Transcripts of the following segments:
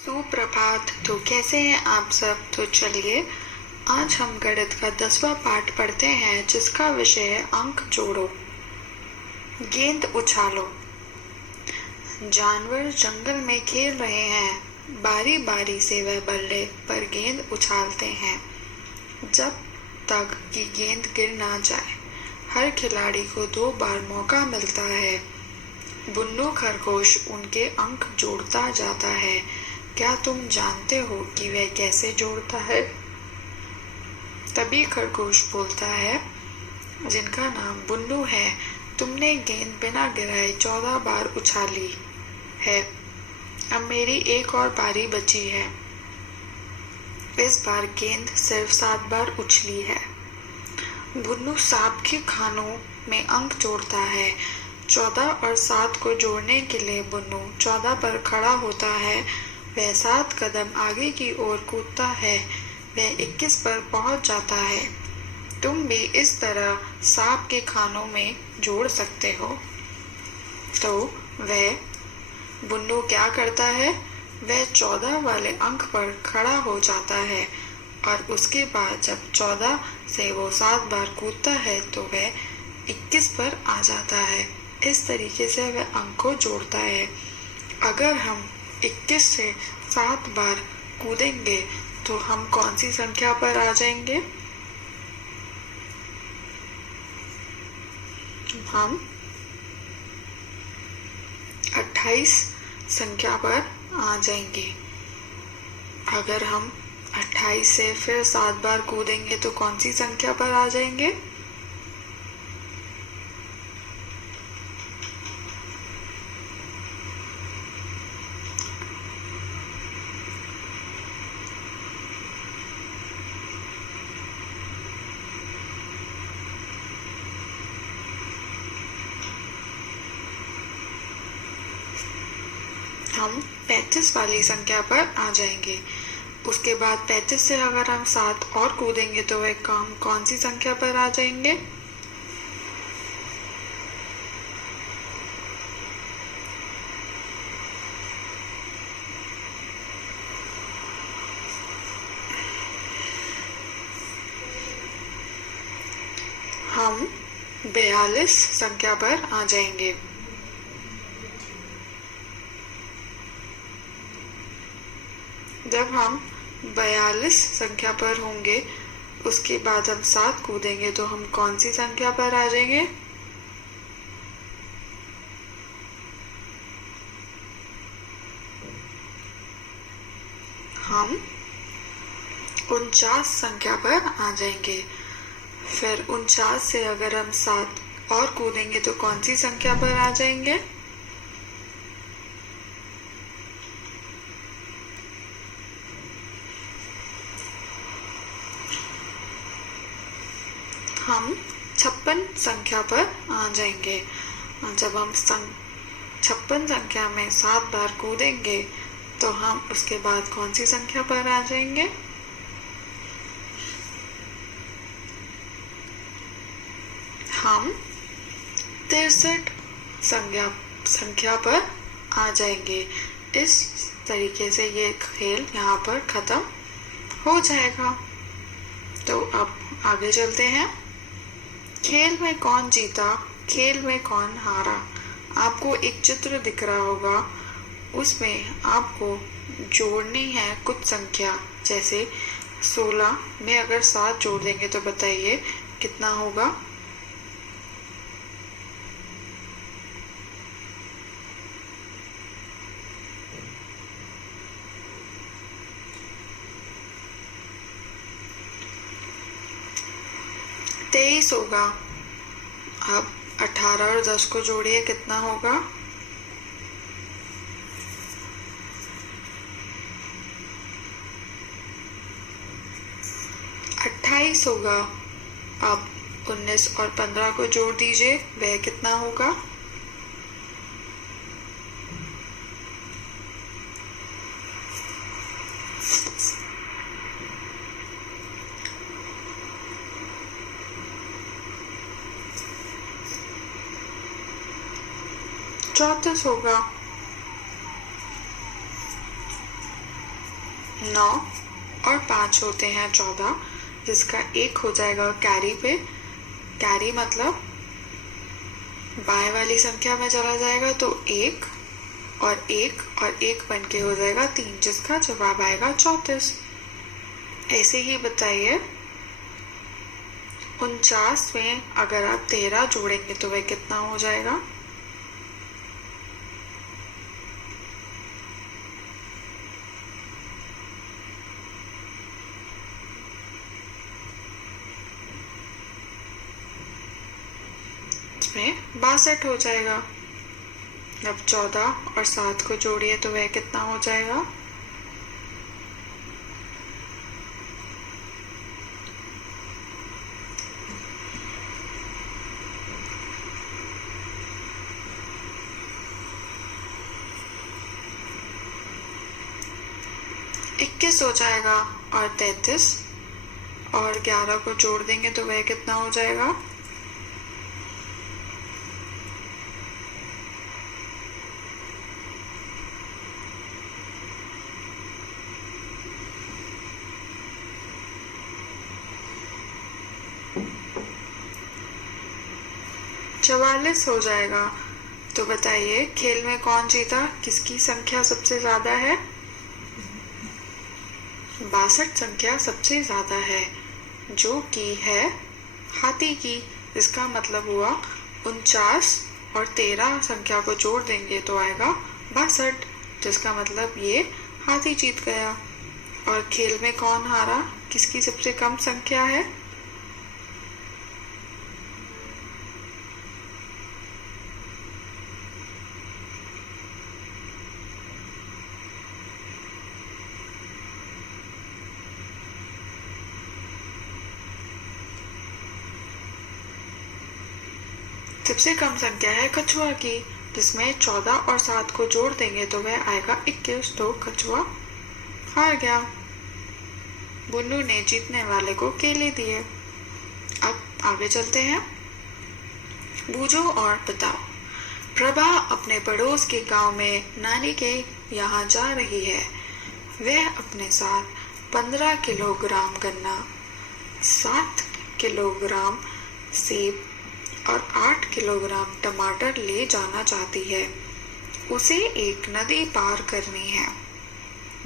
सुप्रभात। तो कैसे हैं आप सब। तो चलिए आज हम गणित का 10वां पाठ पढ़ते हैं जिसका विषय है अंक जोड़ो। गेंद उछालो। जानवर जंगल में खेल रहे हैं। बारी बारी से वह बल्ले पर गेंद उछालते हैं जब तक कि गेंद गिर ना जाए। हर खिलाड़ी को 2 बार मौका मिलता है। बुन्नू खरगोश उनके अंक जोड़ता जाता है। क्या तुम जानते हो कि वह कैसे जोड़ता है। तभी खरगोश बोलता है, जिनका नाम बुन्नू है, तुमने गेंद बिना गिराए 14 बार उछाली है। अब मेरी एक और बारी बची है। इस बार गेंद सिर्फ 7 बार उछली है। बुन्नू सांप के खानों में अंक जोड़ता है। 14 और 7 को जोड़ने के लिए बुन्नू 14 पर खड़ा होता है। वह 7 कदम आगे की ओर कूदता है। वह 21 पर पहुंच जाता है। तुम भी इस तरह सांप के खानों में जोड़ सकते हो। तो वह बुन्नू क्या करता है, वह 14 वाले अंक पर खड़ा हो जाता है और उसके बाद जब 14 से वो 7 बार कूदता है तो वह 21 पर आ जाता है। इस तरीके से वह अंक को जोड़ता है। अगर हम 21 से 7 बार कूदेंगे तो हम कौन सी संख्या पर आ जाएंगे। हम 28 संख्या पर आ जाएंगे। अगर हम 28 से फिर 7 बार कूदेंगे तो कौन सी संख्या पर आ जाएंगे। हम 35 वाली संख्या पर आ जाएंगे। उसके बाद 35 से अगर हम 7 और कूदेंगे तो वह हम कौन सी संख्या पर आ जाएंगे। हम 42 संख्या पर आ जाएंगे। जब हम 42 संख्या पर होंगे उसके बाद हम 7 कूदेंगे तो हम कौन सी संख्या पर आ जाएंगे। हम 49 संख्या पर आ जाएंगे। फिर 49 से अगर हम 7 और कूदेंगे तो कौन सी संख्या पर आ जाएंगे। हम 56 संख्या पर आ जाएंगे। जब हम 56 संख्या में 7 बार कूदेंगे तो हम उसके बाद कौन सी संख्या पर आ जाएंगे। हम 63 संख्या पर आ जाएंगे। इस तरीके से ये खेल यहाँ पर खत्म हो जाएगा। तो अब आगे चलते हैं। खेल में कौन जीता, खेल में कौन हारा। आपको एक चित्र दिख रहा होगा, उसमें आपको जोड़नी है कुछ संख्या। जैसे 16 में अगर 7 जोड़ देंगे तो बताइए कितना होगा। तेईस होगा। अब 18 और 10 को जोड़िए कितना होगा। अट्ठाईस होगा। अब 19 और 15 को जोड़ दीजिए, वह कितना होगा। चौतीस होगा। 9 और 5 होते हैं 14, जिसका 1 हो जाएगा कैरी पे। कैरी मतलब बाएं वाली संख्या में चला जाएगा तो 1 और 1 और 1 बन के हो जाएगा 3, जिसका जवाब आएगा 34। ऐसे ही बताइए 49 में अगर आप 13 जोड़ेंगे तो वह कितना हो जाएगा? इसमें 62 हो जाएगा। अब 14 और 7 को जोड़िए तो वह कितना हो जाएगा? इक्कीस हो जाएगा। और 33 और 11 को जोड़ देंगे तो वह कितना हो जाएगा? चवालीस हो जाएगा। तो बताइए खेल में कौन जीता? किसकी संख्या सबसे ज्यादा है? 62 संख्या सबसे ज्यादा है, जो कि है हाथी की। इसका मतलब हुआ 49 और 13 संख्या को जोड़ देंगे तो आएगा 62, जिसका मतलब ये हाथी जीत गया। और खेल में कौन हारा? किसकी सबसे कम संख्या है? सबसे कम संख्या है कछुआ की, जिसमें 14 और 7 को जोड़ देंगे तो वह आएगा 21, तो कछुआ हार गया। बुन्नू ने जीतने वाले को केले दिए। अब आगे चलते हैं। बूझो और बताओ। प्रभा अपने पड़ोस के गांव में नानी के यहाँ जा रही है। वह अपने साथ 15 किलोग्राम गन्ना, 7 किलोग्राम सेब और 8 किलोग्राम टमाटर ले जाना चाहती है। उसे एक नदी पार करनी है।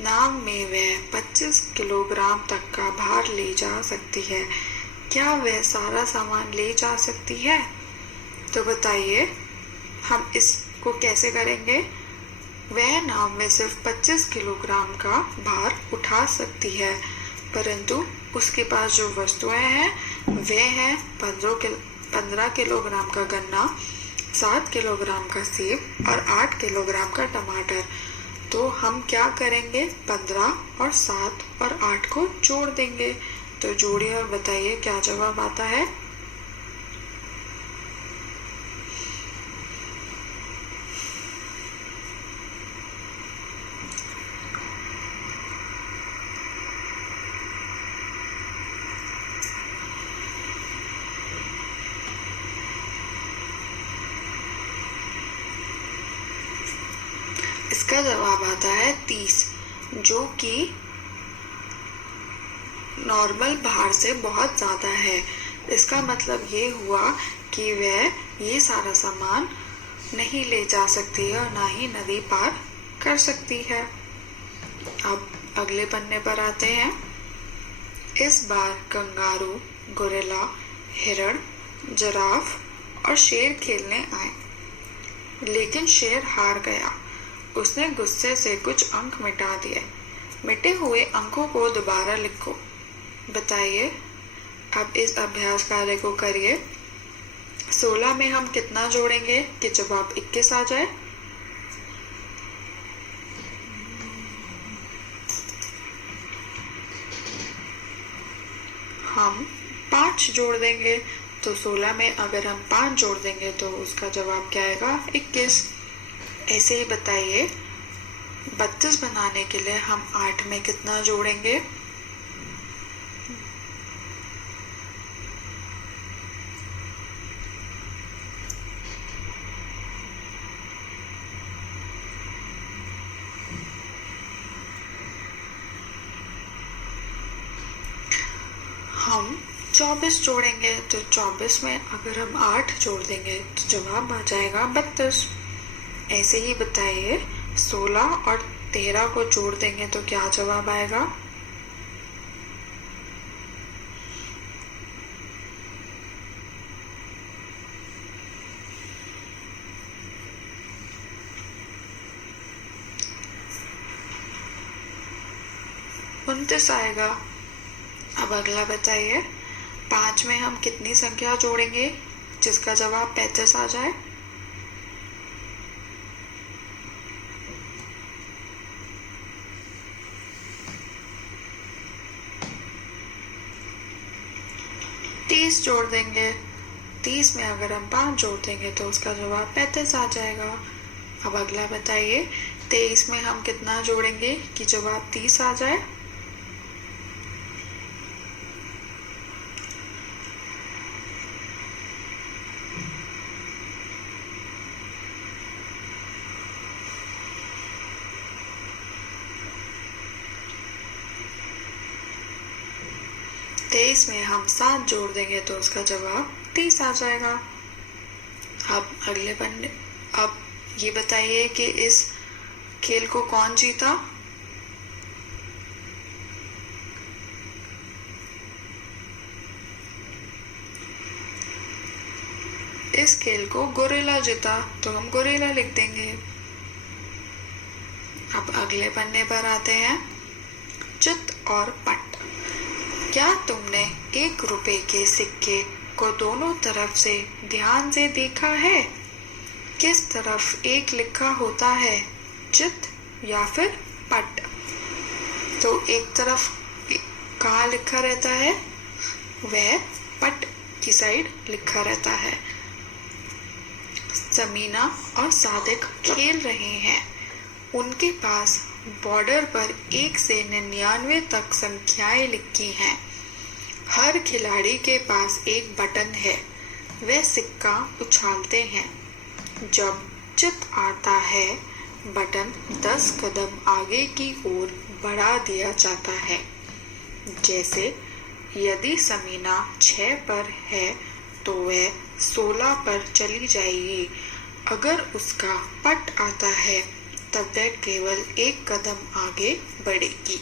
नाव में वह 25 किलोग्राम तक का भार ले जा सकती है। क्या वह सारा सामान ले जा सकती है? तो बताइए हम इसको कैसे करेंगे? वह नाव में सिर्फ 25 किलोग्राम का भार उठा सकती है, परंतु उसके पास जो वस्तुएं हैं वे हैं 15 किलोग्राम का गन्ना, 7 किलोग्राम का सेब और 8 किलोग्राम का टमाटर। तो हम क्या करेंगे? 15 और 7 और 8 को जोड़ देंगे। तो जोड़िए और बताइए क्या जवाब आता है? इसका जवाब आता है 30, जो कि नॉर्मल भार से बहुत ज्यादा है। इसका मतलब ये हुआ कि वह ये सारा सामान नहीं ले जा सकती है और ना ही नदी पार कर सकती है। अब अगले पन्ने पर आते हैं। इस बार कंगारू, गोरिल्ला, हिरण, जिराफ और शेर खेलने आए, लेकिन शेर हार गया। उसने गुस्से से कुछ अंक मिटा दिए। मिटे हुए अंकों को दोबारा लिखो। बताइए अब इस अभ्यास कार्य को करिए। 16 में हम कितना जोड़ेंगे कि जवाब 21 आ जाए? हम 5 जोड़ देंगे। तो 16 में अगर हम 5 जोड़ देंगे तो उसका जवाब क्या आएगा? 21। ऐसे ही बताइए 32 बनाने के लिए हम 8 में कितना जोड़ेंगे? हम 24 जोड़ेंगे तो 24 में अगर हम 8 जोड़ देंगे तो जवाब आ जाएगा 32। ऐसे ही बताइए 16 और 13 को जोड़ देंगे तो क्या जवाब आएगा? उनतीस आएगा। अब अगला बताइए 5 में हम कितनी संख्या जोड़ेंगे जिसका जवाब 35 आ जाए? तीस जोड़ देंगे। 30 में अगर हम 5 जोड़ देंगे तो उसका जवाब 35 आ जाएगा। अब अगला बताइए 23 में हम कितना जोड़ेंगे कि जवाब 30 आ जाए? तेईस में हम 7 जोड़ देंगे तो उसका जवाब 30 आ जाएगा। अब ये बताइए कि इस खेल को कौन जीता? इस खेल को गोरिल्ला जीता, तो हम गोरिल्ला लिख देंगे। अब अगले पन्ने पर आते हैं, चित और पट। क्या तुमने 1 रुपए के सिक्के को दोनों तरफ से ध्यान से देखा है? किस तरफ एक लिखा होता है, चित या फिर पट? तो एक तरफ कहाँ लिखा रहता है? वह पट की साइड लिखा रहता है। समीना और सादिक खेल रहे हैं। उनके पास बॉर्डर पर 1 से 99 तक संख्याएं लिखी हैं। हर खिलाड़ी के पास एक बटन है। वे सिक्का उछालते हैं। जब चित आता है, बटन 10 कदम आगे की ओर बढ़ा दिया जाता है। जैसे यदि समीना 6 पर है तो वह 16 पर चली जाएगी। अगर उसका पट आता है तब वह केवल 1 कदम आगे बढ़ेगी।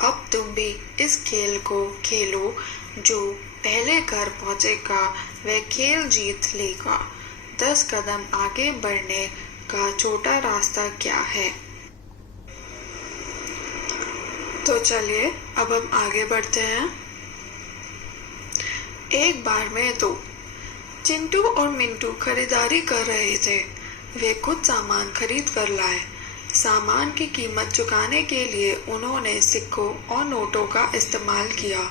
अब तुम भी इस खेल को खेलो। जो पहले घर पहुंचेगा वह खेल जीत लेगा। 10 कदम आगे बढ़ने का छोटा रास्ता क्या है? तो चलिए अब हम आगे बढ़ते हैं। एक बार में तो चिंटू और मिंटू खरीदारी कर रहे थे। वे कुछ सामान खरीद कर लाए। सामान की कीमत चुकाने के लिए उन्होंने सिक्कों और नोटों का इस्तेमाल किया,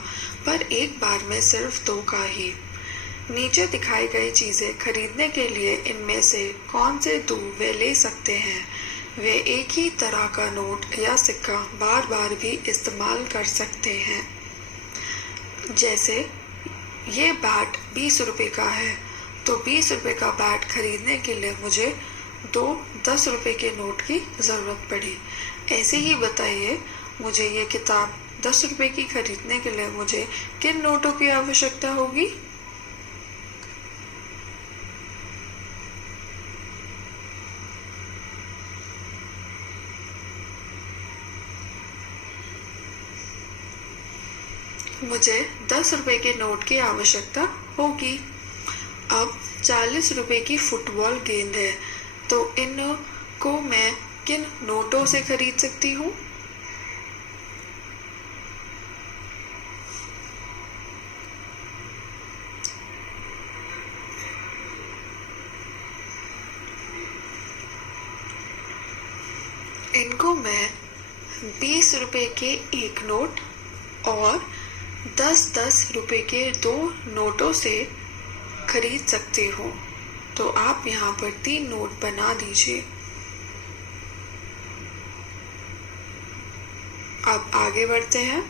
पर एक बार में सिर्फ 2 का ही। नीचे दिखाई गई चीजें खरीदने के लिए इनमें से कौन से 2 वे ले सकते हैं? वे एक ही तरह का नोट या सिक्का बार बार भी इस्तेमाल कर सकते हैं। जैसे ये बैट 20 रुपए का है, तो 20 रुपए का बैट खरीदने के लिए मुझे 2 10 रुपए के नोट की जरूरत पड़ी। ऐसे ही बताइए, मुझे ये किताब 10 रुपए की खरीदने के लिए मुझे किन नोटों की आवश्यकता होगी? मुझे 10 रुपए के नोट की आवश्यकता होगी। अब 40 रुपए की फुटबॉल गेंद है, तो इनको मैं किन नोटों से खरीद सकती हूँ? इनको मैं 20 रुपए के 1 नोट और 10-10 रुपए के 2 नोटों से खरीद सकती हूँ। तो आप यहाँ पर 3 नोट बना दीजिए। अब आगे बढ़ते हैं।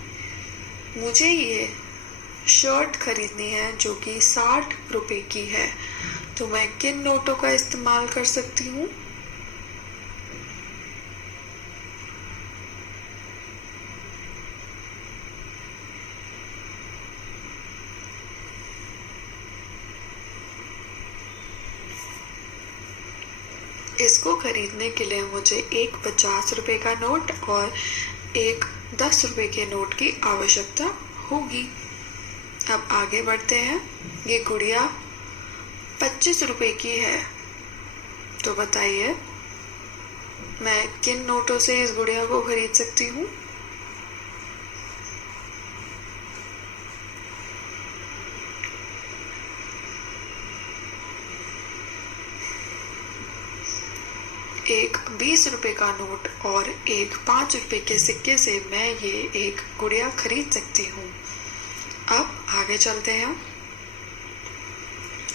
मुझे ये शर्ट खरीदनी है जो कि 60 रुपए की है, तो मैं किन नोटों का इस्तेमाल कर सकती हूँ? इसको खरीदने के लिए मुझे एक 50 रुपए का नोट और एक 10 रुपए के नोट की आवश्यकता होगी। अब आगे बढ़ते हैं। ये गुड़िया 25 रुपए की है, तो बताइए मैं किन नोटों से इस गुड़िया को खरीद सकती हूँ? एक 20 रुपए का नोट और एक 5 रुपए के सिक्के से मैं ये एक गुड़िया खरीद सकती हूँ। अब आगे चलते हैं।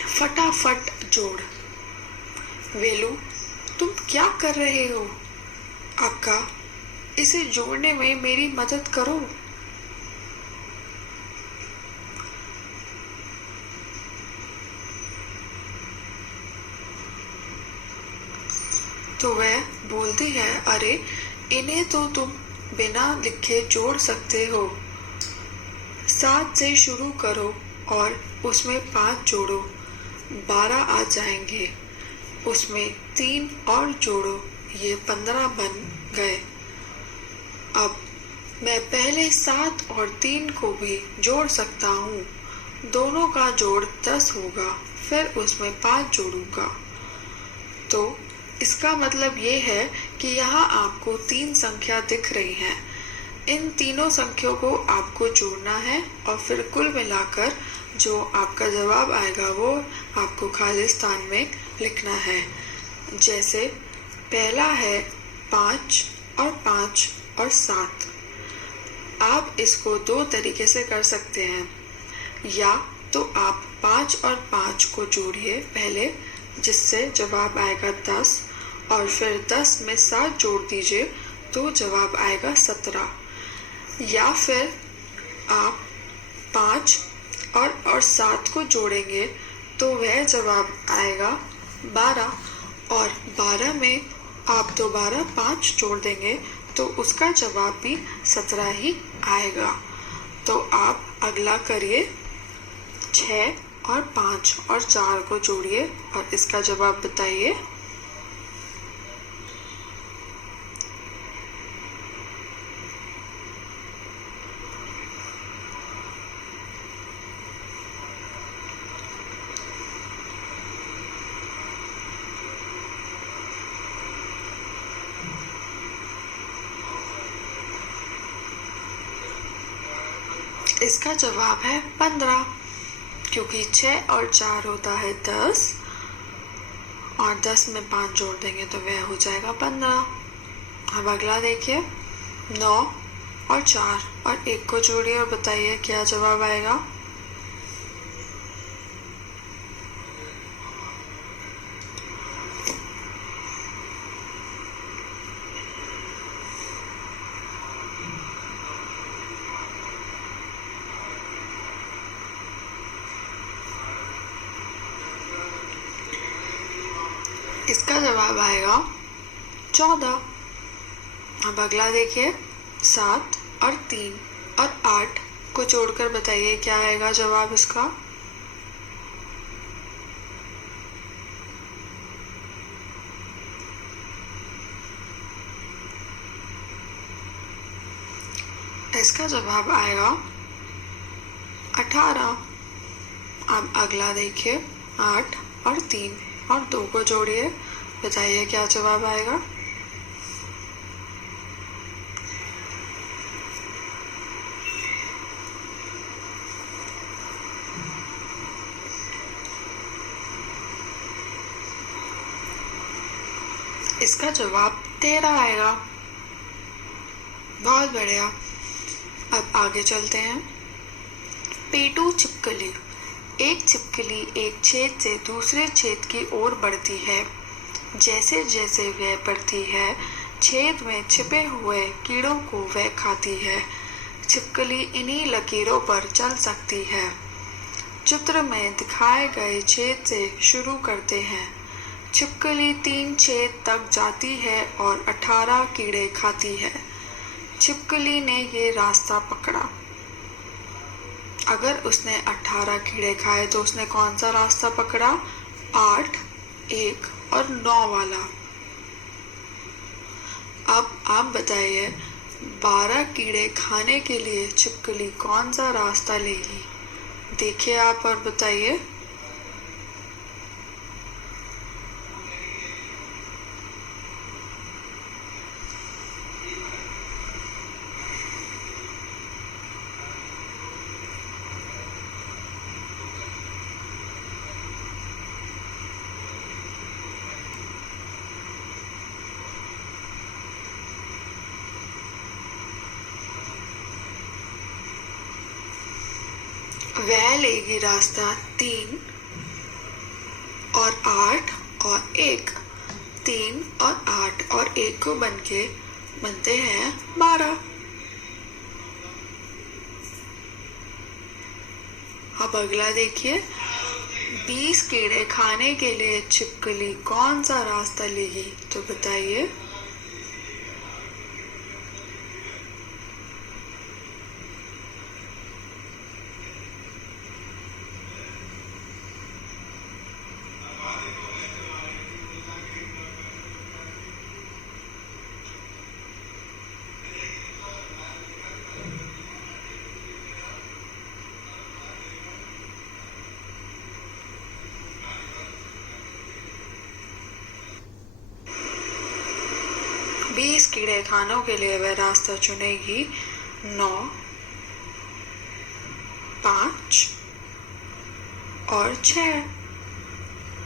फटाफट जोड़। वेलू, तुम क्या कर रहे हो? अक्का, इसे जोड़ने में मेरी मदद करो। तो वह बोलती है, अरे इन्हें तो तुम बिना लिखे जोड़ सकते हो। 7 से शुरू करो और उसमें 5 जोड़ो, 12 आ जाएंगे। उसमें 3 और जोड़ो, ये 15 बन गए। अब मैं पहले 7 और 3 को भी जोड़ सकता हूँ। दोनों का जोड़ 10 होगा, फिर उसमें 5 जोड़ूंगा। तो इसका मतलब ये है कि यहाँ आपको 3 संख्या दिख रही हैं। इन तीनों संख्याओं को आपको जोड़ना है और फिर कुल मिलाकर जो आपका जवाब आएगा वो आपको खाली स्थान में लिखना है। जैसे पहला है 5 और 5 और 7। आप इसको 2 तरीके से कर सकते हैं। या तो आप 5 और 5 को जोड़िए पहले, जिससे जवाब आएगा 10, और फिर 10 में 7 जोड़ दीजिए तो जवाब आएगा 17। या फिर आप 5 और 7 को जोड़ेंगे तो वह जवाब आएगा 12, और 12 में आप दोबारा 5 जोड़ देंगे तो उसका जवाब भी 17 ही आएगा। तो आप अगला करिए, 6 और 5 और 4 को जोड़िए और इसका जवाब बताइए। इसका जवाब है 15, क्योंकि 6 और 4 होता है 10 और 10 में 5 जोड़ देंगे तो वह हो जाएगा 15। अब अगला देखिए, 9 और 4 और 1 को जोड़िए और बताइए क्या जवाब आएगा। इसका जवाब आएगा 14। अब अगला देखिए, 7 और 3 और 8 को जोड़कर बताइए क्या आएगा जवाब इसका। इसका जवाब आएगा 18। अब अगला देखिए, 8 और 3 और 2 को जोड़िए, बताइए क्या जवाब आएगा। इसका जवाब 13 आएगा। बहुत बढ़िया। अब आगे चलते हैं। पेटू छिपकली। एक छिपकली एक छेद से दूसरे छेद की ओर बढ़ती है। जैसे जैसे वह बढ़ती है, छेद में छिपे हुए कीड़ों को वह खाती है। छिपकली इन्हीं लकीरों पर चल सकती है। चित्र में दिखाए गए छेद से शुरू करते हैं। छिपकली 3 छेद तक जाती है और 18 कीड़े खाती है। छिपकली ने ये रास्ता पकड़ा। अगर उसने 18 कीड़े खाए तो उसने कौन सा रास्ता पकड़ा? 8, 1 और 9 वाला। अब आप बताइए, 12 कीड़े खाने के लिए छिपकली कौन सा रास्ता लेगी? देखिए आप और बताइए। वह लेगी रास्ता 3 और 8 और 1। 3 और 8 और 1 को बनते हैं 12। अब अगला देखिए, 20 कीड़े खाने के लिए छिपकली कौन सा रास्ता लेगी? तो बताइए। बीस कीड़े खानों के लिए वह रास्ता चुनेगी 9, 5 और 6।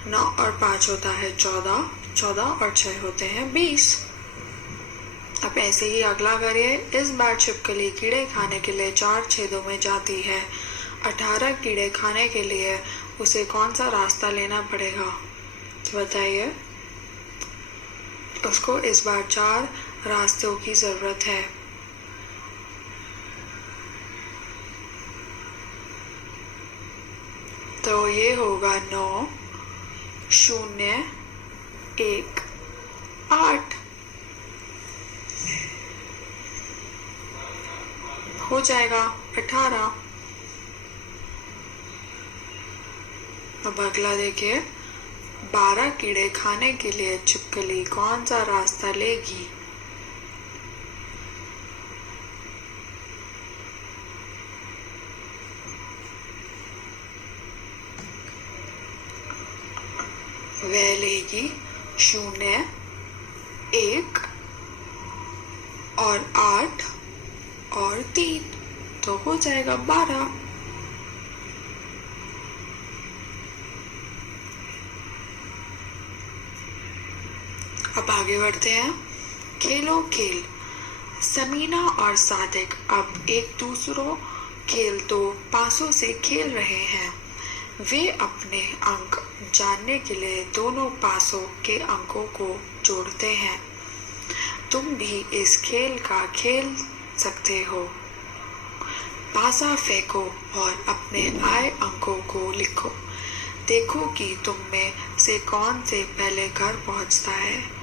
9 और 5 होता है 14, 14 और 6 होते हैं 20। अब ऐसे ही अगला करिए। इस बार छिपकली कीड़े खाने के लिए 4 छेदों में जाती है। 18 कीड़े खाने के लिए उसे कौन सा रास्ता लेना पड़ेगा? तो बताइए। उसको इस बार 4 रास्तों की जरूरत है। तो ये होगा 9, 0, 1, 8। हो जाएगा 18। अब अगला देखिए, 12 कीड़े खाने के लिए छिपकली कौन सा रास्ता लेगी? वह लेगी 0, 1 और 8 और 3। तो हो जाएगा 12। अब आगे बढ़ते हैं। खेलो खेल। समीना और सादिक अब एक दूसरों खेल तो पासों से खेल रहे हैं। वे अपने अंक जानने के लिए दोनों पासों के अंकों को जोड़ते हैं। तुम भी इस खेल का खेल सकते हो। पासा फेंको और अपने आए अंकों को लिखो। देखो कि तुम में से कौन से पहले घर पहुंचता है।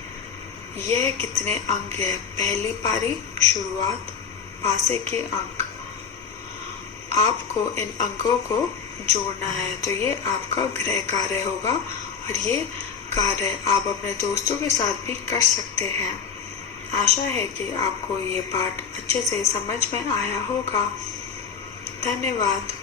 यह कितने अंक है? पहली पारी, शुरुआत, पासे के अंक। आपको इन अंकों को जोड़ना है। तो ये आपका गृह कार्य होगा और ये कार्य आप अपने दोस्तों के साथ भी कर सकते हैं। आशा है कि आपको ये पाठ अच्छे से समझ में आया होगा। धन्यवाद।